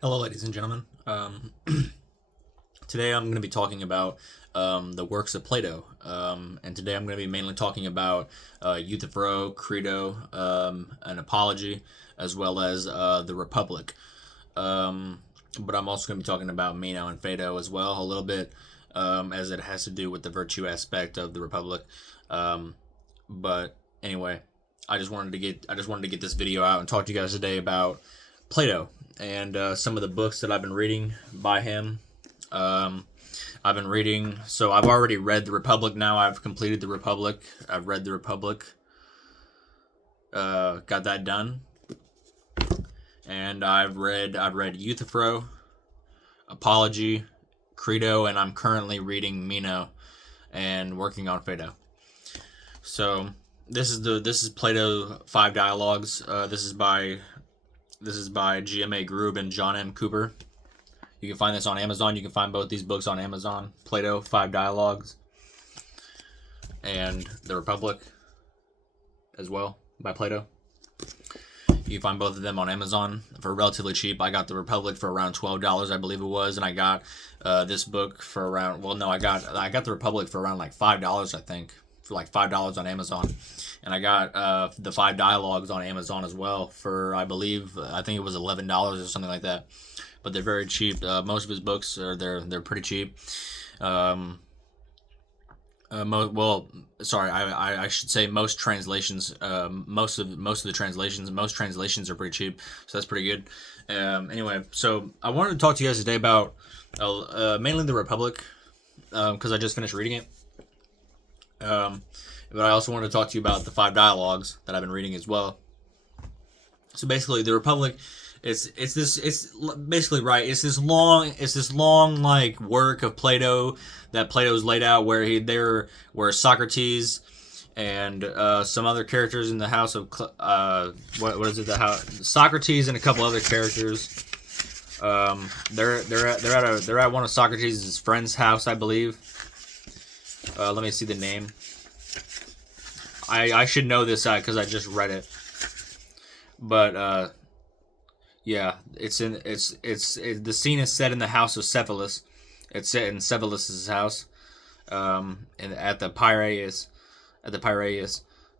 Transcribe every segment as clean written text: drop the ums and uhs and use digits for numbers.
Hello, ladies and gentlemen. Today I'm going to be talking about the works of Plato, and today I'm going to be mainly talking about Euthyphro, Credo, an Apology, as well as the Republic. Um, but I'm also going to be talking about Meno and Phaedo as well, a little bit, as it has to do with the virtue aspect of the Republic. Um, but anyway, I just wanted to get this video out and talk to you guys today about Plato and some of the books that I've been reading by him. Um, I've been reading, so I've already read the Republic. Now I've completed the Republic. I've read the Republic. Got that done, and I've read Euthyphro, Apology, Credo, and I'm currently reading Meno and working on Phaedo. So this is Plato Five Dialogues. This is by GMA Grube and John M. Cooper. You can find this on Amazon. You can find both these books on Amazon. Plato Five Dialogues and The Republic as well by Plato. You can find both of them on Amazon for relatively cheap. I got The Republic for around $12, I believe it was, and I got this book for around. Well, no, I got The Republic for around like $5, I think, for like $5 on Amazon, and I got the Five Dialogues on Amazon as well for I think it was $11 or something like that. But they're very cheap. Most of his books are they're pretty cheap. Um, well, sorry, I should say most translations. Most of the translations, most translations are pretty cheap, so that's pretty good. Anyway, so I wanted to talk to you guys today about mainly the Republic because I just finished reading it. Um, but I also wanted to talk to you about the Five Dialogues that I've been reading as well. So basically, the Republic, it's basically right. It's this long like work of Plato that Plato's laid out where Socrates and some other characters in the house of what is it, the house, Socrates and a couple other characters. They're at one of Socrates' friends' house, I believe. Let me see the name. I should know this because I just read it. But yeah, the scene is set in the house of Cephalus. It's set in Cephalus's house, and at the Piraeus.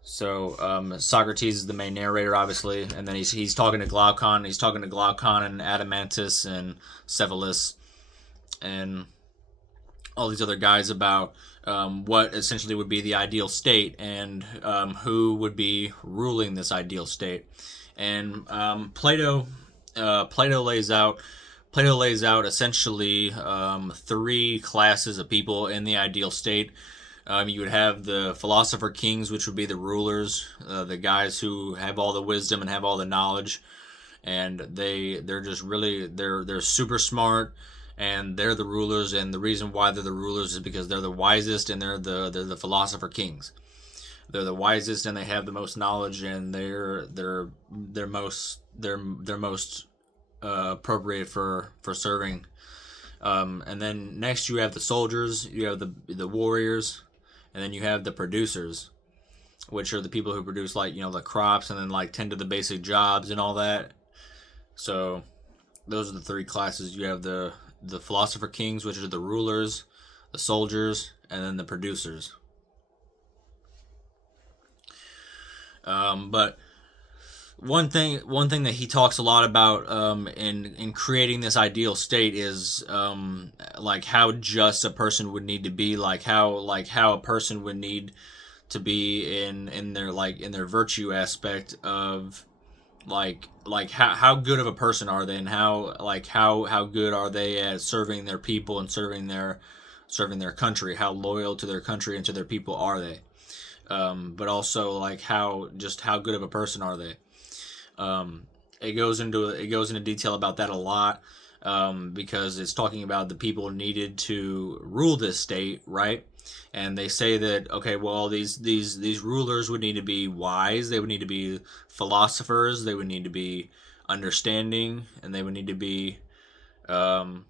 So Socrates is the main narrator, obviously, and then he's talking to Glaucon. He's talking to Glaucon and Adamantus and Cephalus and all these other guys about what essentially would be the ideal state and who would be ruling this ideal state. And Plato lays out essentially three classes of people in the ideal state. You would have the philosopher kings, which would be the rulers, the guys who have all the wisdom and have all the knowledge, and they're just really they're super smart, and they're the rulers. And the reason why they're the rulers is because they're the wisest, and they're the philosopher kings. They're the wisest, and they have the most knowledge, and they're most appropriate for serving. And then next you have the soldiers, you have the warriors, and then you have the producers, which are the people who produce like the crops and then like tend to the basic jobs and all that. So those are the three classes. You have the philosopher kings, which are the rulers, the soldiers, and then the producers. But one thing that he talks a lot about in creating this ideal state is like how just a person would need to be, like how a person would need to be in their in their virtue aspect of how good of a person are they, and how good are they at serving their people and serving their country, how loyal to their country and to their people are they, but also like how good of a person are they. It goes into detail about that a lot, because it's talking about the people needed to rule this state, right? And they say that, okay, well, these rulers would need to be wise, they would need to be philosophers, they would need to be understanding, and they would need to be um,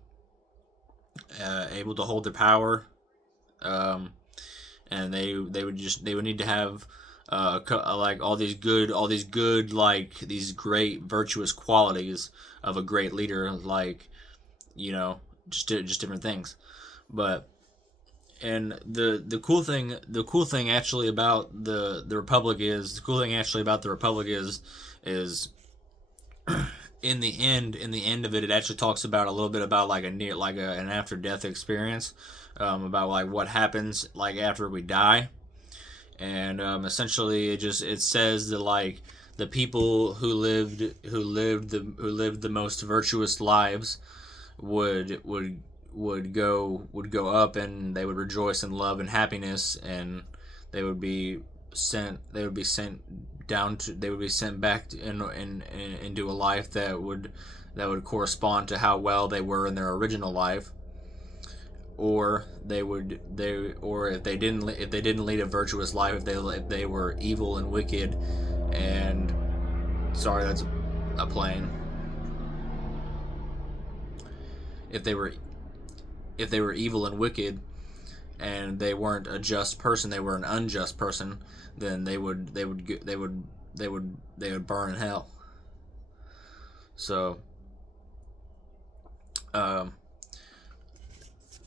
able to hold their power, um, and they would need to have like all these good like these great virtuous qualities of a great leader, like, just different things. But and the cool thing actually about the cool thing actually about the republic is in the end of it, it actually talks about a little bit about like a near like an after death experience, about like what happens like after we die. And essentially it says that like the people who lived the most virtuous lives would would would go up, and they would rejoice in love and happiness, and they would be they would be sent they would be sent back into a life that would correspond to how well they were in their original life. Or if they didn't lead a virtuous life, if they were evil and wicked, and sorry, that's a plane. If they were evil and wicked, and they weren't a just person, they were an unjust person, then they would burn in hell. So, um,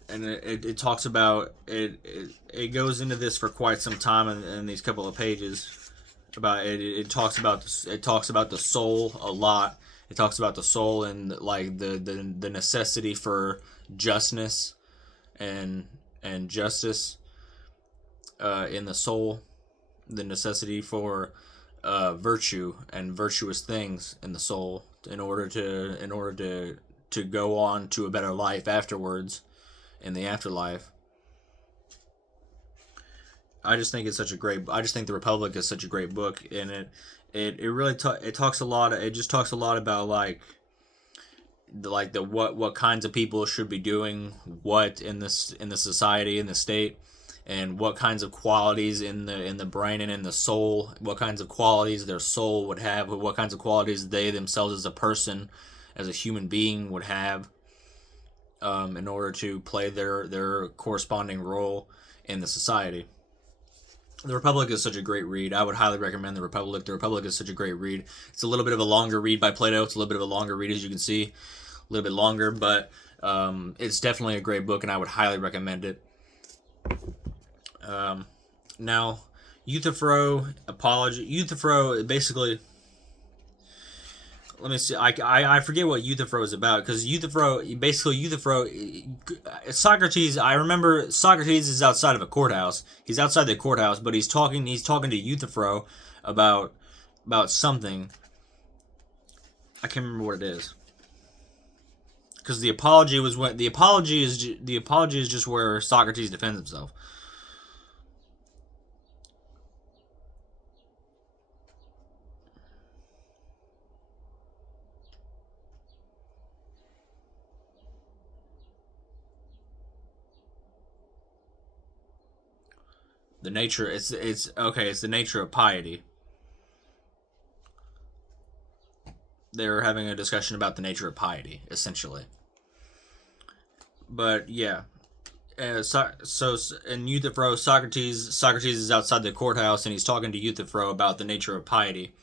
and it talks about it goes into this for quite some time in these couple of pages about it. It talks about the soul a lot. It talks about the soul and like the necessity for justness and justice in the soul, the necessity for virtue and virtuous things in the soul in order to go on to a better life afterwards in the afterlife. I just think the Republic is such a great book, and it really it talks a lot. It just talks a lot about the what kinds of people should be doing what in the society, in the state, and what kinds of qualities in the brain and in the soul, what kinds of qualities their soul would have, what kinds of qualities they themselves as a person, as a human being would have, in order to play their corresponding role in the society. The Republic is such a great read. I would highly recommend The Republic. The Republic is such a great read. It's a little bit of a longer read by Plato. It's a little bit of a longer read, as you can see, a little bit longer, but it's definitely a great book, and I would highly recommend it. Now, Euthyphro, basically, let me see. I forget what Euthyphro is about, because Euthyphro, Socrates. I remember Socrates is outside of a courthouse. He's outside the courthouse, but he's talking to Euthyphro about something. I can't remember what it is. Because the apology is just where Socrates defends himself. The nature it's okay. It's the nature of piety. They're having a discussion about the nature of piety, essentially. But yeah, so in Euthyphro, Socrates is outside the courthouse, and he's talking to Euthyphro about the nature of piety,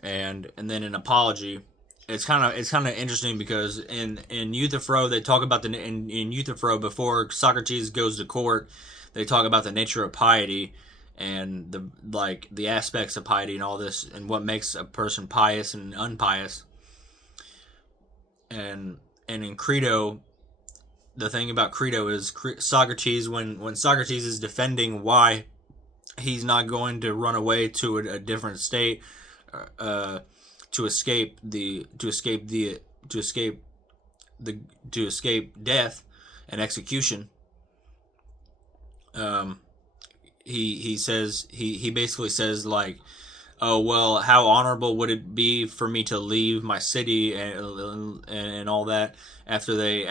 and then in Apology, it's kind of interesting, because in Euthyphro they talk about in Euthyphro, before Socrates goes to court, they talk about the nature of piety, and the aspects of piety and all this, and what makes a person pious and unpious. And in Crito, the thing about Crito is Socrates, when Socrates is defending why he's not going to run away to a different state, to escape death and execution. He basically says like, oh well, how honorable would it be for me to leave my city and all that, after they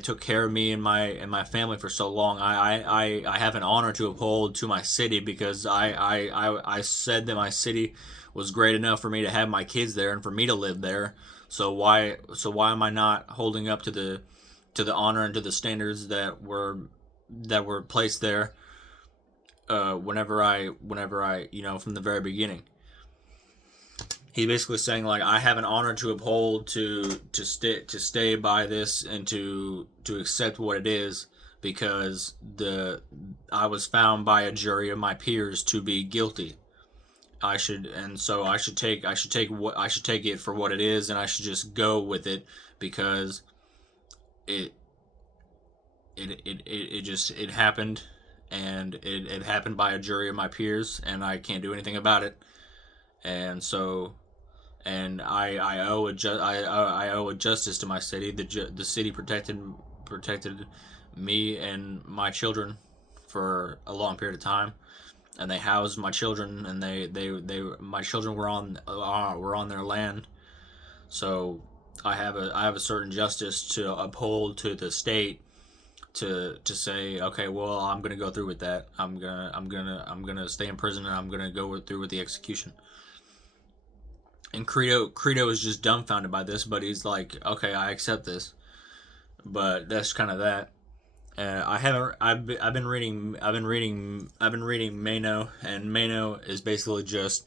took care of me and my family for so long. I have an honor to uphold to my city, because I said that my city was great enough for me to have my kids there and for me to live there. So why am I not holding up to the honor and to the standards that were placed there, whenever I from the very beginning. he's basically saying like I have an honor to uphold, to stay by this, and to accept what it is, because the I was found by a jury of my peers to be guilty. So I should take it for what it is, and I should just go with it, because it it happened, and it happened by a jury of my peers, and I can't do anything about it. And so, and I owe a justice to my city. The city protected me and my children for a long period of time, and they housed my children, and they my children were on their land. So I have a certain justice to uphold to the state, to say, okay, well, I'm gonna go through with that. I'm gonna stay in prison, and I'm gonna go through with the execution. And Credo is just dumbfounded by this, but he's like, okay, I accept this. But that's kind of that. I haven't. I've been reading Mano, and Mano is basically just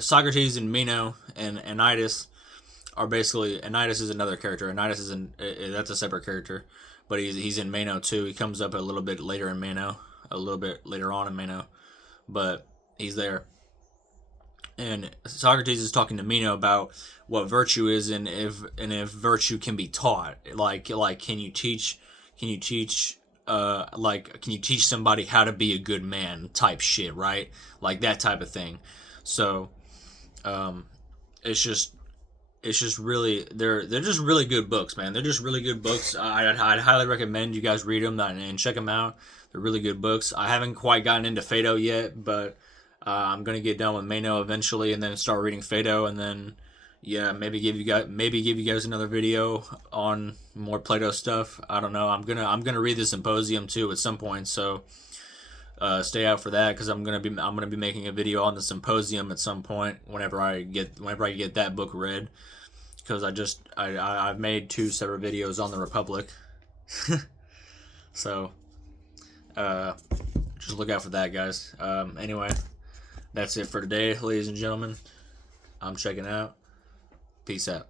Socrates and Meno and Anitis are basically. Anitis is another character. Anitis is that's a separate character, but he's in Mano too. He comes up a little bit later in Mano, a little bit later on in Mano, but he's there. And Socrates is talking to Meno about what virtue is, and if virtue can be taught. Like can you teach can you teach somebody how to be a good man type shit, right? Like that type of thing. So um, it's just really they're just really good books, man. They're just really good books. I'd highly recommend you guys read them and check them out. They're really good books. I haven't quite gotten into Phaedo yet, but I'm gonna get done with Mano eventually, and then start reading Phaedo, and then yeah, maybe give you guys another video on more Plato stuff. I don't know. I'm gonna read the Symposium too at some point, so stay out for that, because I'm gonna be making a video on the Symposium at some point whenever I get that book read, because I've made two separate videos on the Republic, so just look out for that, guys. Anyway, that's it for today, ladies and gentlemen. I'm checking out. Peace out.